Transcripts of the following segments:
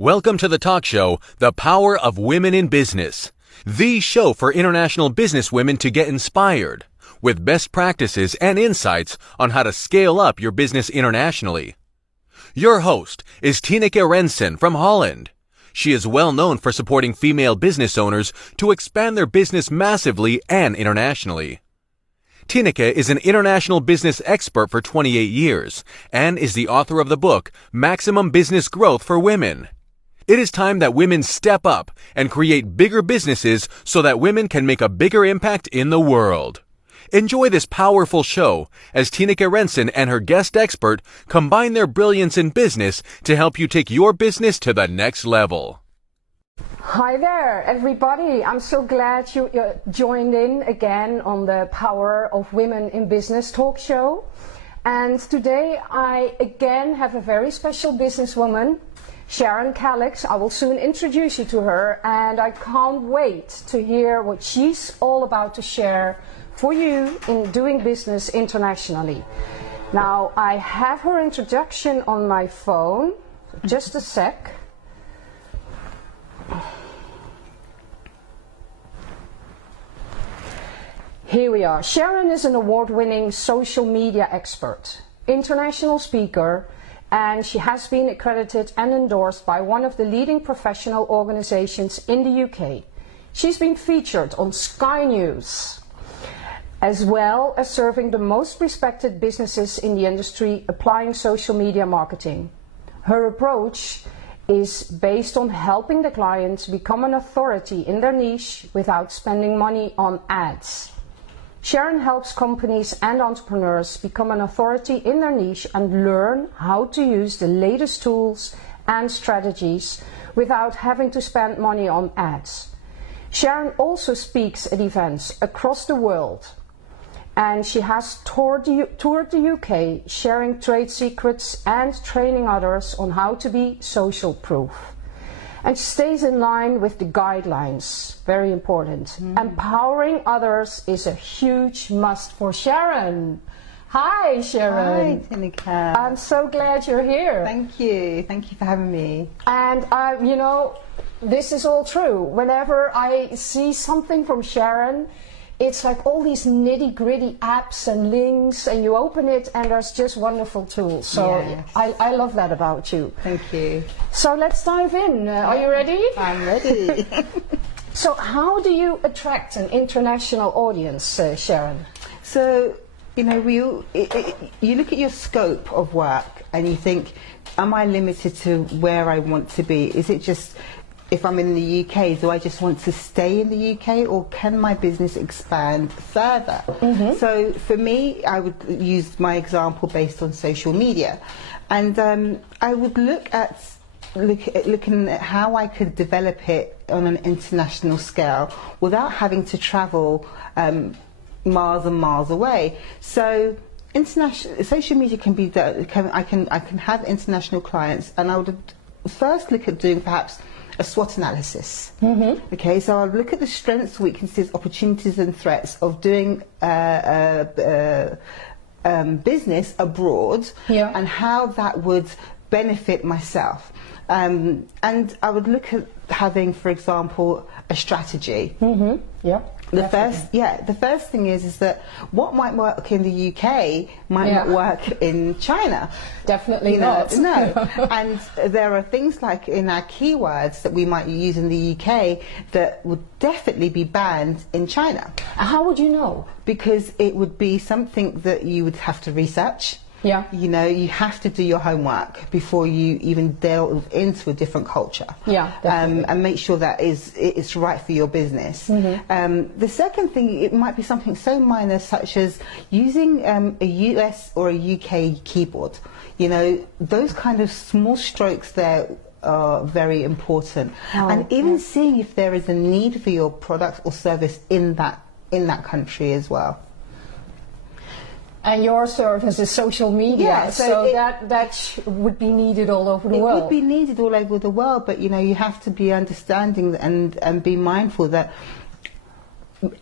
Welcome to the talk show, The Power of Women in Business, the show for international businesswomen to get inspired with best practices and insights on how to scale up your business internationally. Your host is Tineke Rensen from Holland. She is well known for supporting female business owners to expand their business massively and internationally. Tineke is an international business expert for 28 years and is the author of the book Maximum Business Growth for Women. It is time that women step up and create bigger businesses so that women can make a bigger impact in the world. Enjoy this powerful show as Tineke Rensen and her guest expert combine their brilliance in business to help you take your business to the next level. Hi there, everybody. I'm so glad you joined in again on the Power of Women in Business talk show. And today I again have a very special businesswoman, Sharon Callix. I will soon introduce you to her, and I can't wait to hear what she's all about to share for you in doing business internationally. Now, I have her introduction on my phone. Just a sec. Here we are. Sharon is an award-winning social media expert, international speaker, and she has been accredited and endorsed by one of the leading professional organizations in the UK. She's been featured on Sky News, as well as serving the most respected businesses in the industry applying social media marketing. Her approach is based on helping the clients become an authority in their niche without spending money on ads. Sharon helps companies and entrepreneurs become an authority in their niche and learn how to use the latest tools and strategies without having to spend money on ads. Sharon also speaks at events across the world, and she has toured the UK, sharing trade secrets and training others on how to be social proof. And stays in line with the guidelines, very important. Empowering others is a huge must for Sharon. Hi, Sharon. Hi, Tineke. I'm so glad you're here. Thank you. Thank you for having me. And, you know, this is all true. Whenever I see something from Sharon, it's like all these nitty-gritty apps and links, and you open it and there's just wonderful tools. So yes. I love that about you. Thank you. So let's dive in. Are you ready? I'm ready. So how do you attract an international audience, Sharon? So, you know, you look at your scope of work and you think, am I limited to where I want to be? Is it just, if I'm in the UK, do I just want to stay in the UK, or can my business expand further? So for me, I would use my example based on social media, and I would look at looking at how I could develop it on an international scale without having to travel miles and miles away. So international social media can be done. I can have international clients, and I would first look at doing perhaps a SWOT analysis. Okay, so I'll look at the strengths, weaknesses, opportunities and threats of doing business abroad, and how that would benefit myself. And I would look at having, for example, a strategy. The first thing is that what might work in the UK might not work in China. Definitely not. No. And there are things like in our keywords that we might use in the UK that would definitely be banned in China. How would you know? Because it would be something that you would have to research. You know, you have to do your homework before you even delve into a different culture. And make sure that it's right for your business. The second thing, it might be something so minor such as using a US or a UK keyboard. You know, those kind of small strokes there are very important. And even seeing if there is a need for your product or service in that country as well. And your service is social media, so that would be needed all over the world. It would be needed all over the world, but you know, you have to be understanding and be mindful that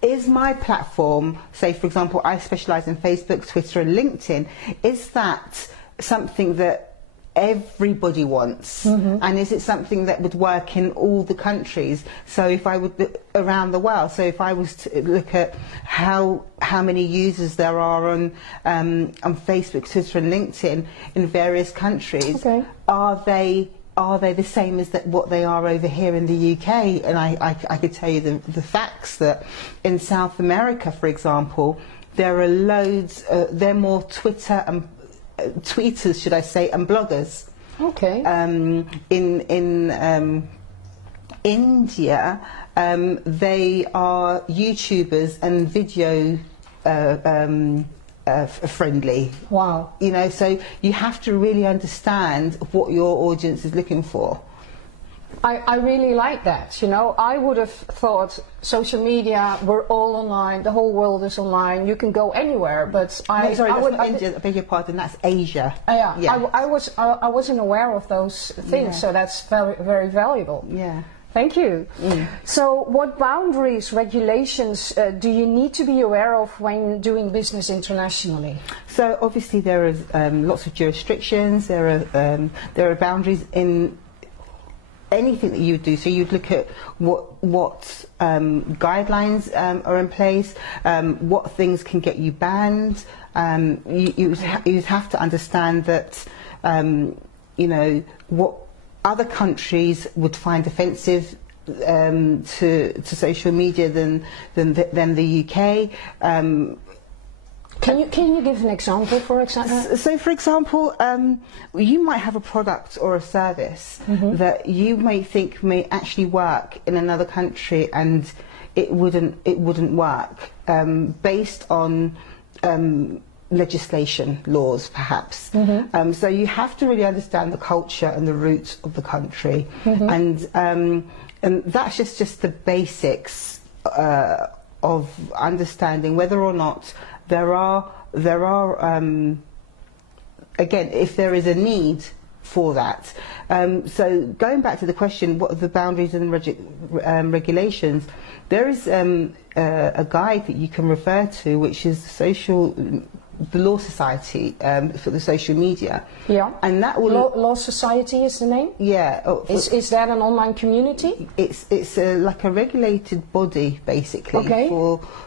is my platform, say for example, I specialise in Facebook, Twitter and LinkedIn, is that something that everybody wants, and is it something that would work in all the countries? So if I would around the world, so if I was to look at how many users there are on Facebook, Twitter and LinkedIn in various countries, are they the same as what they are over here in the UK? And I could tell you the facts that in South America, for example, there are loads, there are more tweeters, should I say, and bloggers. Okay. In India, they are YouTubers and video friendly. Wow. You know, so you have to really understand what your audience is looking for. I really like that. You know, I would have thought social media, we're all online, the whole world is online, you can go anywhere, but India, I beg your pardon, that's Asia. Yeah. I wasn't aware of those things, so that's very, very valuable. Yeah. Thank you. So what boundaries, regulations do you need to be aware of when doing business internationally? So obviously there is lots of jurisdictions, there are boundaries in anything that you would do. So you'd look at what guidelines are in place, what things can get you banned. You'd have to understand that you know what other countries would find offensive to social media than the UK. Can you give an example, for example? So, for example, you might have a product or a service that you may think may actually work in another country, and it wouldn't work based on legislation, laws, perhaps. So you have to really understand the culture and the roots of the country, and that's just the basics of understanding whether or not there are again, if there is a need for that. So going back to the question, what are the boundaries and regulations? There is a guide that you can refer to, which is the Law Society for the social media. Yeah. And that will Law Society is the name? Yeah. Is that an online community? It's like a regulated body, basically,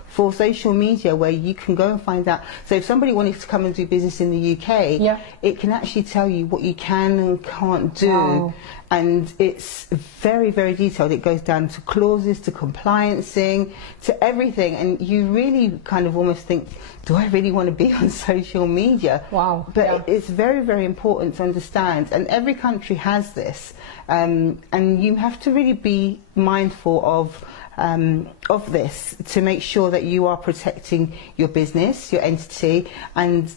for social media, where you can go and find out. So if somebody wanted to come and do business in the UK, it can actually tell you what you can and can't do. Wow. And it's very, very detailed. It goes down to clauses, to compliancing, to everything. And you really kind of almost think, do I really want to be on social media? Wow. But it's very, very important to understand. And every country has this. And you have to really be mindful of this to make sure that you are protecting your business, your entity, and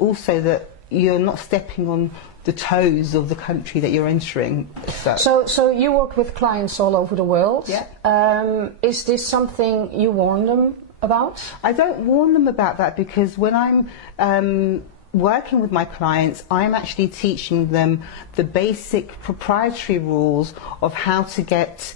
also that you're not stepping on the toes of the country that you're entering. So you work with clients all over the world. Yeah. Is this something you warn them about? I don't warn them about that, because when I'm working with my clients, I'm actually teaching them the basic proprietary rules of how to get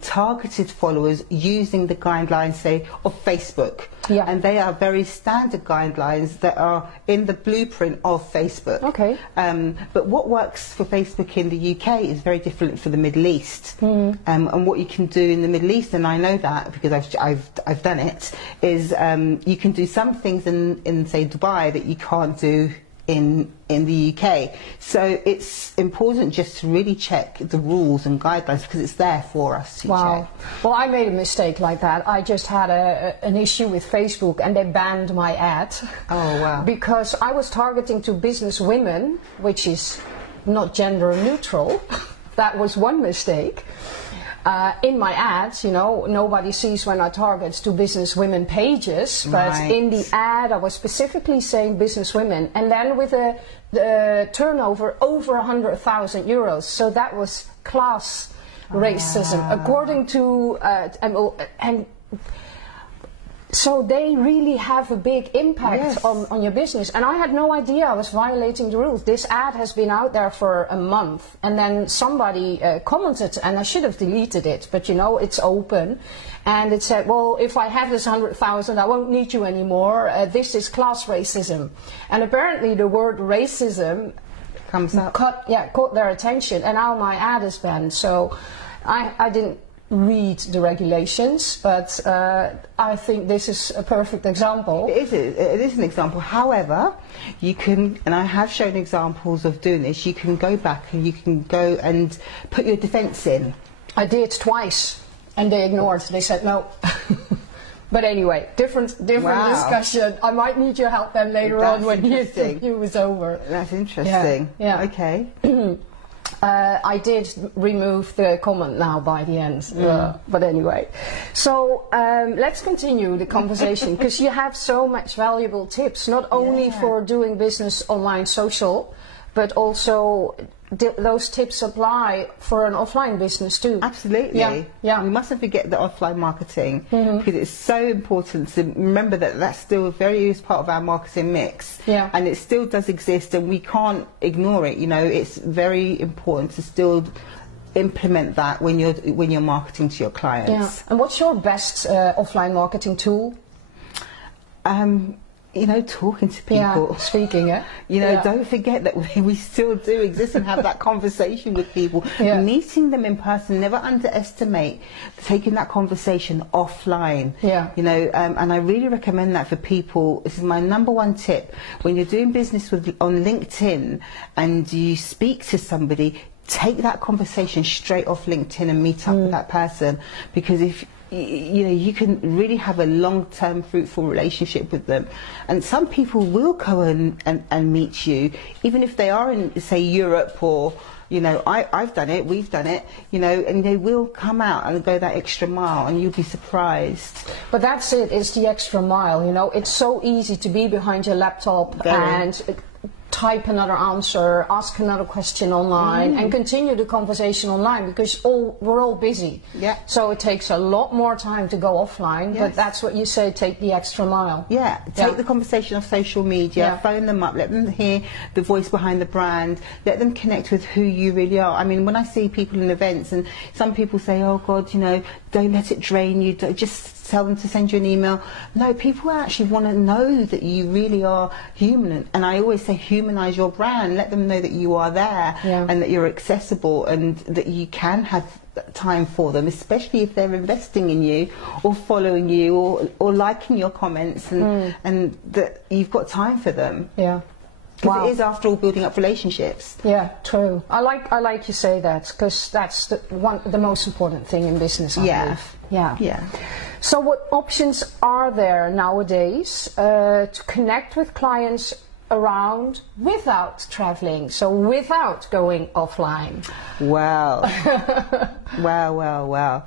targeted followers using the guidelines, say, of Facebook. Yeah. And they are very standard guidelines that are in the blueprint of Facebook. Okay. But what works for Facebook in the UK is very different for the Middle East. And what you can do in the Middle East, and I know that because I've done it, is you can do some things in say Dubai that you can't do in the UK. So it's important just to really check the rules and guidelines, because it's there for us to check. Well, I made a mistake like that. I just had an issue with Facebook, and they banned my ad. Oh, wow. Because I was targeting to business women, which is not gender neutral. That was one mistake. In my ads, you know, nobody sees when I target to business women pages, but in the ad I was specifically saying business women, and then with the turnover over 100,000 euros. So that was class racism, according to and so they really have a big impact on your business. And I had no idea I was violating the rules. This ad has been out there for a month, and then somebody commented, and I should have deleted it, but you know, it's open. And it said, well, if I have this 100,000, I won't need you anymore. This is class racism. And apparently the word racism comes up. Caught their attention, and now my ad is banned. So I didn't read the regulations, but I think this is a perfect example. It is an example. However, you can, and I have shown examples of doing this, you can go back and you can go and put your defence in. I did twice, and they ignored. They said no. But anyway, different discussion. I might need your help then later on when the interview was over. That's interesting. Yeah. Okay. I did remove the comment now by the end, but anyway. So let's continue the conversation, because you have so much valuable tips, not only for doing business online social, but also those tips apply for an offline business too. Absolutely. Yeah. We mustn't forget the offline marketing, because it's so important to remember that that's still a very huge part of our marketing mix. Yeah. And it still does exist, and we can't ignore it. You know, it's very important to still implement that when you're marketing to your clients. Yeah. And what's your best offline marketing tool? You know, talking to people. Yeah, speaking, You know, don't forget that we still do exist and have that conversation with people. Yeah. Meeting them in person, never underestimate taking that conversation offline. Yeah. You know, and I really recommend that for people. This is my #1 tip. When you're doing business on LinkedIn and you speak to somebody, take that conversation straight off LinkedIn and meet up with that person, because if you know, you can really have a long-term fruitful relationship with them. And some people will go and meet you, even if they are in, say, Europe, or, you know, I've done it, we've done it, you know, and they will come out and go that extra mile, and you'll be surprised. But that's it, it's the extra mile, you know. It's so easy to be behind your laptop and type another answer, ask another question online, and continue the conversation online, because we're all busy. Yeah. So it takes a lot more time to go offline, but that's what you say, take the extra mile. Yeah, take the conversation off social media, phone them up, let them hear the voice behind the brand, let them connect with who you really are. I mean, when I see people in events, and some people say, oh God, you know, don't let it drain you, just tell them to send you an email. No, people actually want to know that you really are human, and I always say humanize your brand. Let them know that you are there, and that you're accessible, and that you can have time for them, especially if they're investing in you or following you or liking your comments, and that you've got time for them. Yeah. Because it is, after all, building up relationships. Yeah, true. I like you say that, because that's the most important thing in business, I believe. Yeah. So what options are there nowadays to connect with clients around without traveling, so without going offline? Wow. Wow.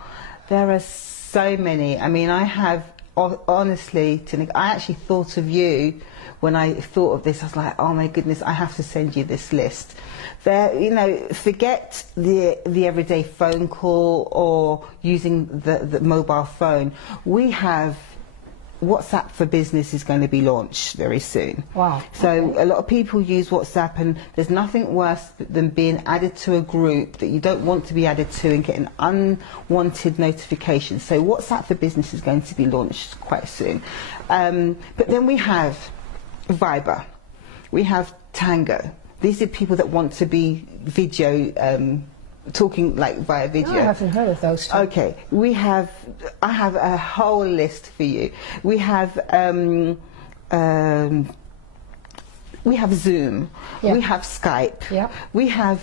There are so many. I mean, I have, honestly, Tineke, I actually thought of you when I thought of this. I was like, oh my goodness, I have to send you this list. There, you know, forget the everyday phone call or using the mobile phone. We have WhatsApp for Business is going to be launched very soon. Wow. So a lot of people use WhatsApp, and there's nothing worse than being added to a group that you don't want to be added to and getting unwanted notifications. So WhatsApp for Business is going to be launched quite soon. But then we have Viber, we have Tango. These are people that want to be video, talking like via video. I haven't heard of those two. Okay, I have a whole list for you. We have Zoom, we have Skype, we have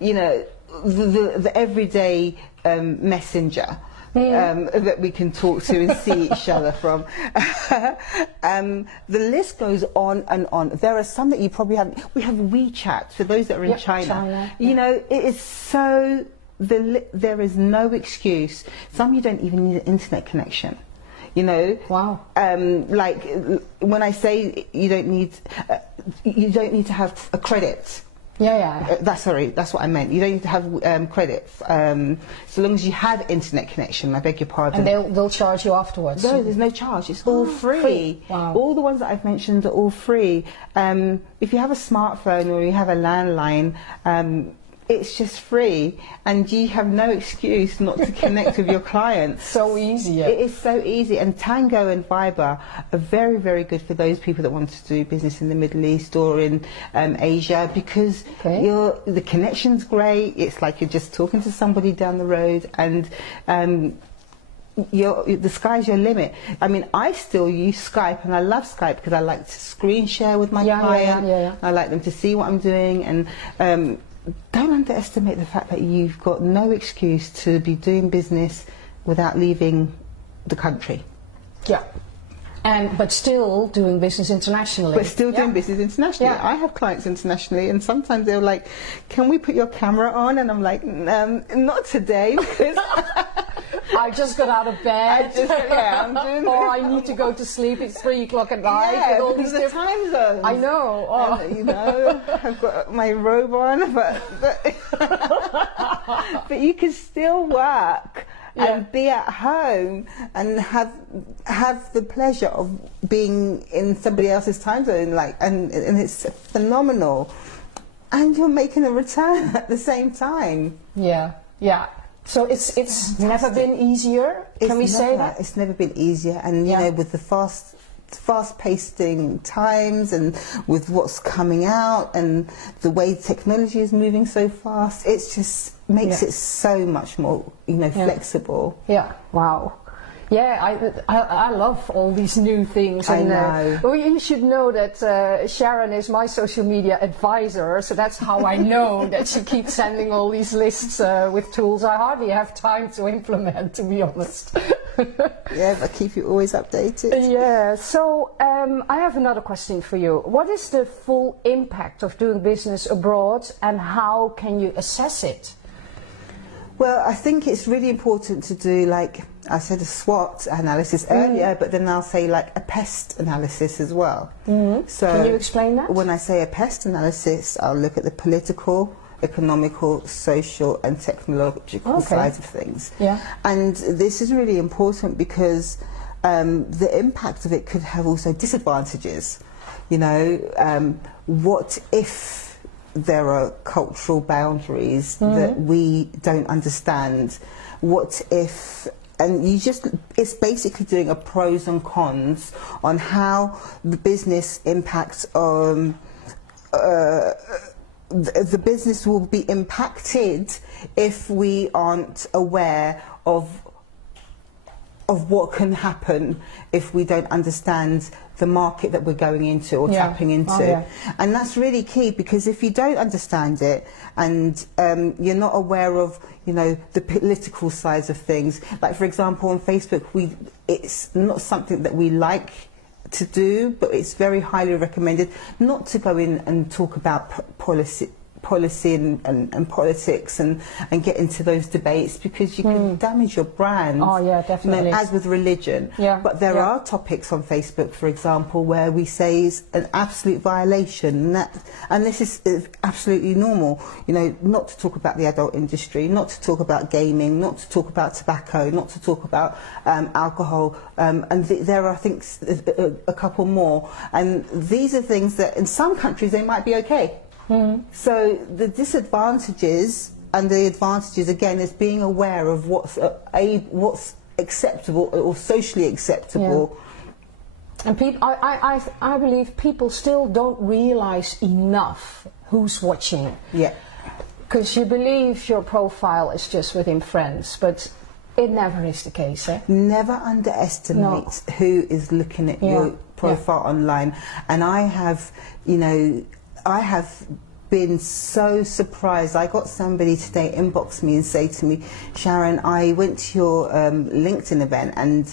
you know, the everyday messenger. That we can talk to and see each other from. The list goes on and on. There are some that you probably haven't. We have WeChat for those that are in China. You know, it is so, there is no excuse. Some you don't even need an internet connection. You know, like when I say you don't need to have a credit. That's what I meant. You don't need to have credit, so long as you have internet connection. I beg your pardon. And they'll charge you afterwards. No, there's no charge. It's all free. Wow. All the ones that I've mentioned are all free. If you have a smartphone or you have a landline, it's just free, and you have no excuse not to connect with your clients. So easy. Yeah. It is so easy, and Tango and Viber are very, very good for those people that want to do business in the Middle East or in Asia, because the connection's great. It's like you're just talking to somebody down the road, and the sky's your limit. I mean, I still use Skype, and I love Skype because I like to screen share with my client. I like them to see what I'm doing, and don't underestimate the fact that you've got no excuse to be doing business without leaving the country. Yeah. But still doing business internationally. But still doing business internationally. Yeah. I have clients internationally, and sometimes they're like, "Can we put your camera on?" And I'm like, "Not today, because I just got out of bed, I'm doing or I need to go to sleep. It's 3 o'clock at night. Yeah, all because these the time zones. I know. Oh. And, you know, I've got my robe on, but but you can still work. And be at home and have the pleasure of being in somebody else's time zone, and it's phenomenal, and you're making a return at the same time. Yeah. So it's never been easier. Can we say that? It's never been easier, and you know, with the fast-pacing times, and with what's coming out, and the way technology is moving so fast, it's just makes it so much more, flexible. Yeah. Wow. Yeah, I love all these new things. I know. Well, you should know that Sharon is my social media advisor, so that's how I know that she keeps sending all these lists with tools I hardly have time to implement, to be honest. Yeah, but keep you always updated. Yeah, so I have another question for you. What is the full impact of doing business abroad, and how can you assess it? Well, I think it's really important to do, like I said, a SWOT analysis earlier, but then I'll say like a PEST analysis as well. So can you explain that? When I say a PEST analysis, I'll look at the political, economical, social and technological sides of things. Yeah. And this is really important because the impact of it could have also disadvantages. You know, what if there are cultural boundaries that we don't understand? What if, and it's basically doing a pros and cons on how the business impacts on the business will be impacted if we aren't aware of what can happen if we don't understand the market that we're going into or tapping into. And that's really key, because if you don't understand it, and you're not aware of, the political sides of things, like for example on Facebook, it's not something that we like to do, but it's very highly recommended not to go in and talk about policy and politics and get into those debates, because you can damage your brand. Oh yeah, definitely. As with religion. Yeah. But there are topics on Facebook, for example, where we say is an absolute violation, and this is absolutely normal. Not to talk about the adult industry, not to talk about gaming, not to talk about tobacco, not to talk about alcohol, and there are, I think, a couple more. And these are things that in some countries they might be okay. So the disadvantages and the advantages, again, is being aware of what's acceptable or socially acceptable. And I believe people still don't realise enough who's watching. Yeah. Because you believe your profile is just within friends, but it never is the case, eh? Never underestimate who is looking at your profile online. And I have been so surprised. I got somebody today inbox me and say to me, "Sharon, I went to your LinkedIn event, and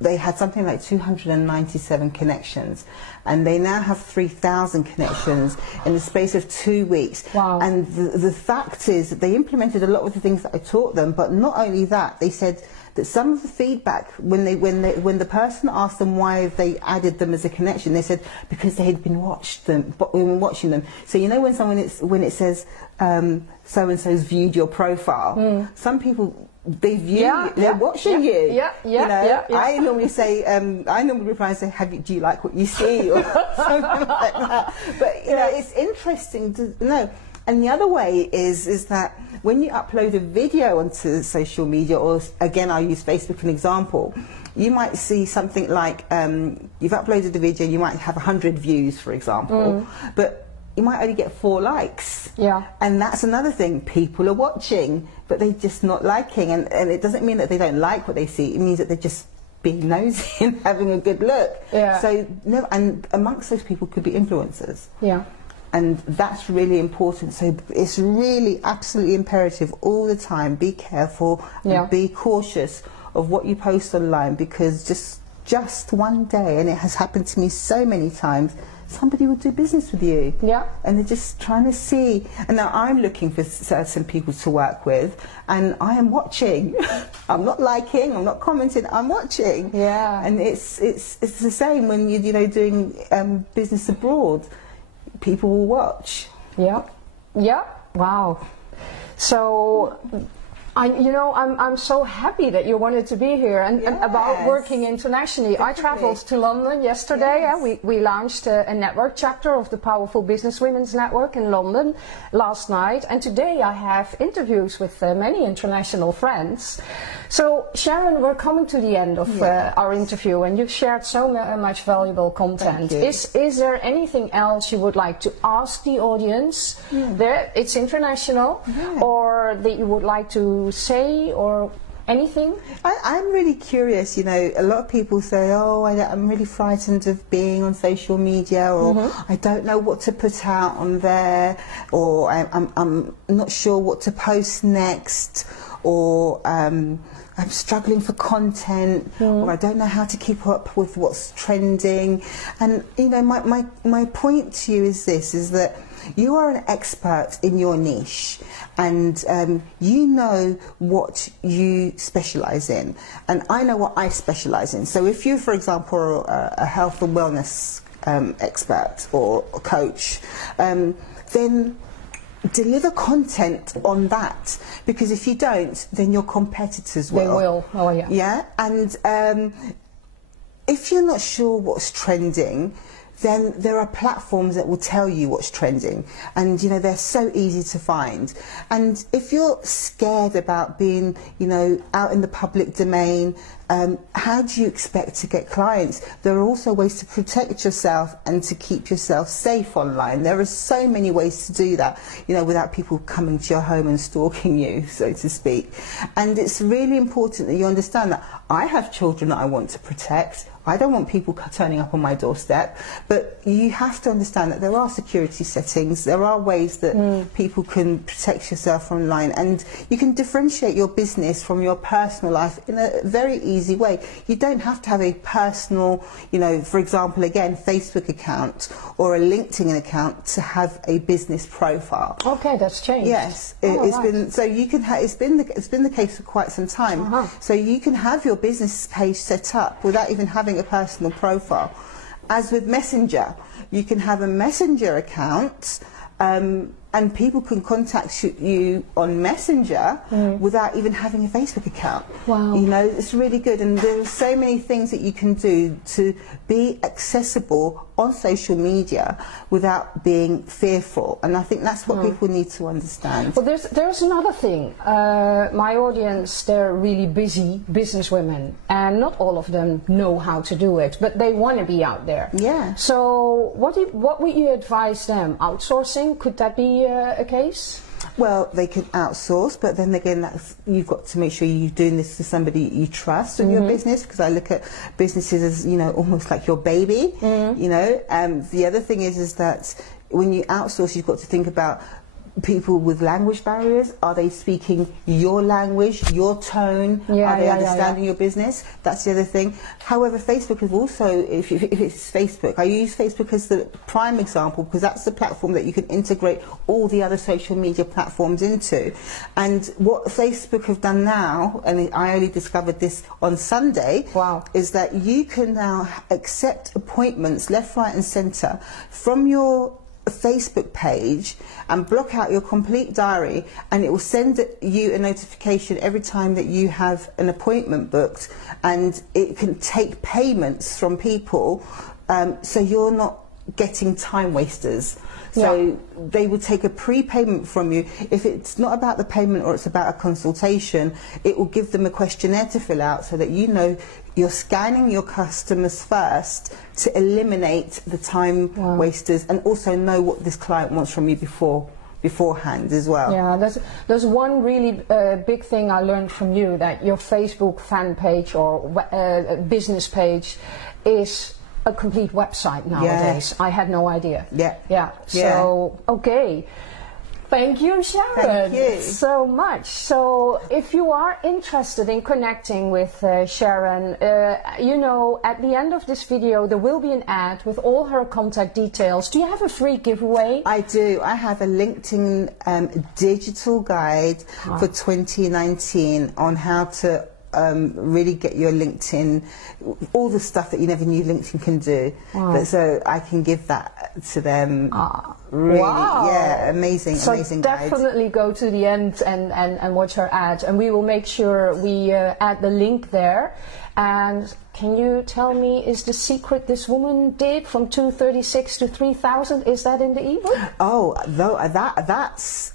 they had something like 297 connections, and they now have 3,000 connections in the space of 2 weeks." Wow. And the fact is that they implemented a lot of the things that I taught them, but not only that, they said that some of the feedback, when the person asked them why they added them as a connection, they said because they had been watching them. So when it says so and so's viewed your profile, some people, they view they're watching you. I normally say, I normally reply and say, do you like what you see, or something like that. But it's interesting to know. And the other way is that when you upload a video onto social media, or again, I'll use Facebook as an example, you might see something like you've uploaded a video, you might have 100 views, for example, but you might only get 4 likes. Yeah. And that's another thing. People are watching, but they're just not liking. And it doesn't mean that they don't like what they see. It means that they're just being nosy and having a good look. Yeah. So, no, and amongst those people could be influencers. Yeah. And that's really important. So it's really absolutely imperative all the time. Be careful and be cautious of what you post online, because just one day, and it has happened to me so many times, somebody will do business with you. Yeah. And they're just trying to see. And now I'm looking for certain people to work with, and I am watching. I'm not liking, I'm not commenting, I'm watching. Yeah. And it's the same when you're doing business abroad. People will watch. Yeah. Yeah. Wow. So I'm so happy that you wanted to be here and about working internationally. Definitely. I traveled to London yesterday. Yes. We launched a network chapter of the Powerful Business Women's Network in London last night, and today I have interviews with many international friends. So Sharon, we're coming to the end of our interview, and you've shared so much valuable content. Is there anything else you would like to ask the audience? There, it's international, or that you would like to say, or anything? I'm really curious. A lot of people say, oh, I'm really frightened of being on social media, or I don't know what to put out on there, or I'm not sure what to post next, or I'm struggling for content, or I don't know how to keep up with what's trending. And my point to you is this, is that you are an expert in your niche, and you know what you specialise in, and I know what I specialise in. So if you, for example, are a health and wellness expert or a coach, then deliver content on that, because if you don't, then your competitors will. They will. Oh yeah. Yeah, and if you're not sure what's trending, then there are platforms that will tell you what's trending, and they're so easy to find. And if you're scared about being out in the public domain, how do you expect to get clients? There are also ways to protect yourself and to keep yourself safe online. There are so many ways to do that, without people coming to your home and stalking you, so to speak. And it's really important that you understand that I have children that I want to protect. I don't want people turning up on my doorstep, but you have to understand that there are security settings, there are ways that people can protect yourself online, and you can differentiate your business from your personal life in a very easy way. You don't have to have a personal, for example, again, Facebook account or a LinkedIn account to have a business profile. Okay, that's changed. Yes, it's been so you can. It's been the case for quite some time. So you can have your business page set up without even having a personal profile. As with Messenger, you can have a Messenger account, and people can contact you on Messenger without even having a Facebook account. Wow. It's really good, and there are so many things that you can do to be accessible on social media without being fearful, and I think that's what people need to understand. Well, there's another thing. My audience, they're really busy businesswomen, and not all of them know how to do it, but they want to be out there. Yeah. So what would you advise them? Outsourcing, could that be a case? Well, they can outsource, but then again, you've got to make sure you're doing this to somebody you trust in your business, because I look at businesses as, almost like your baby, The other thing is that when you outsource, you've got to think about people with language barriers. Are they speaking your language, your tone? Are they understanding your business? That's the other thing. However, Facebook is also, if it's Facebook, I use Facebook as the prime example, because that's the platform that you can integrate all the other social media platforms into. And what Facebook have done now, and I only discovered this on Sunday, is that you can now accept appointments left, right and centre from your Facebook page and block out your complete diary, and it will send you a notification every time that you have an appointment booked, and it can take payments from people, so you're not getting time wasters. So they will take a prepayment from you. If it's not about the payment or it's about a consultation, it will give them a questionnaire to fill out so that you know you're scanning your customers first to eliminate the time wasters, and also know what this client wants from you beforehand as well. Yeah, there's one really big thing I learned from you, that your Facebook fan page or business page is a complete website nowadays. I had no idea. Yeah. So, okay. Thank you, Sharon. Thank you so much. So, if you are interested in connecting with Sharon, you know, at the end of this video there will be an ad with all her contact details. Do you have a free giveaway? I do. I have a LinkedIn digital guide for 2019 on how to really get your LinkedIn, all the stuff that you never knew LinkedIn can do. So I can give that to them. Really, yeah, amazing guide. Definitely go to the end and watch her ad, and we will make sure we add the link there. And can you tell me, is the secret this woman did from 236 to 3,000, is that in the ebook? Oh, that's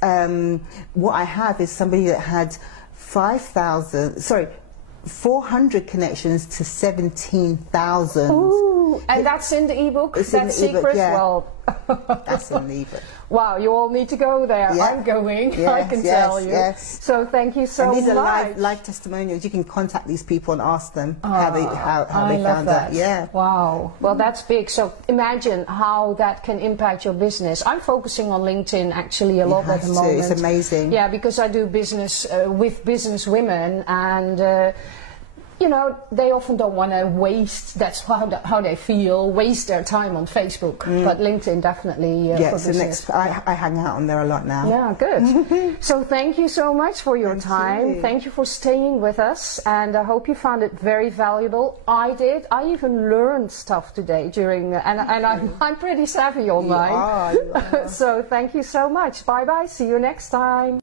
what I have is somebody that had 400 connections to 17,000. Ooh, and that's in the ebook? It's that in the secret? ebook, yeah. Well, that's in the ebook. Wow, you all need to go there. Yeah. I'm going, Yes, I can tell you. Yes. So thank you so much. And these are live testimonials. You can contact these people and ask them how they found that. out. Yeah. Wow. Well, that's big. So imagine how that can impact your business. I'm focusing on LinkedIn actually a lot at the moment. It's amazing. Yeah, because I do business with business women, and you know, they often don't want to waste, that's how they feel, waste their time on Facebook. But LinkedIn definitely for business. I hang out on there a lot now. Yeah, good. So thank you so much for your time. Thank you for staying with us, and I hope you found it very valuable. I did. I even learned stuff today during, and I'm pretty savvy online. You are. So thank you so much. Bye bye. See you next time.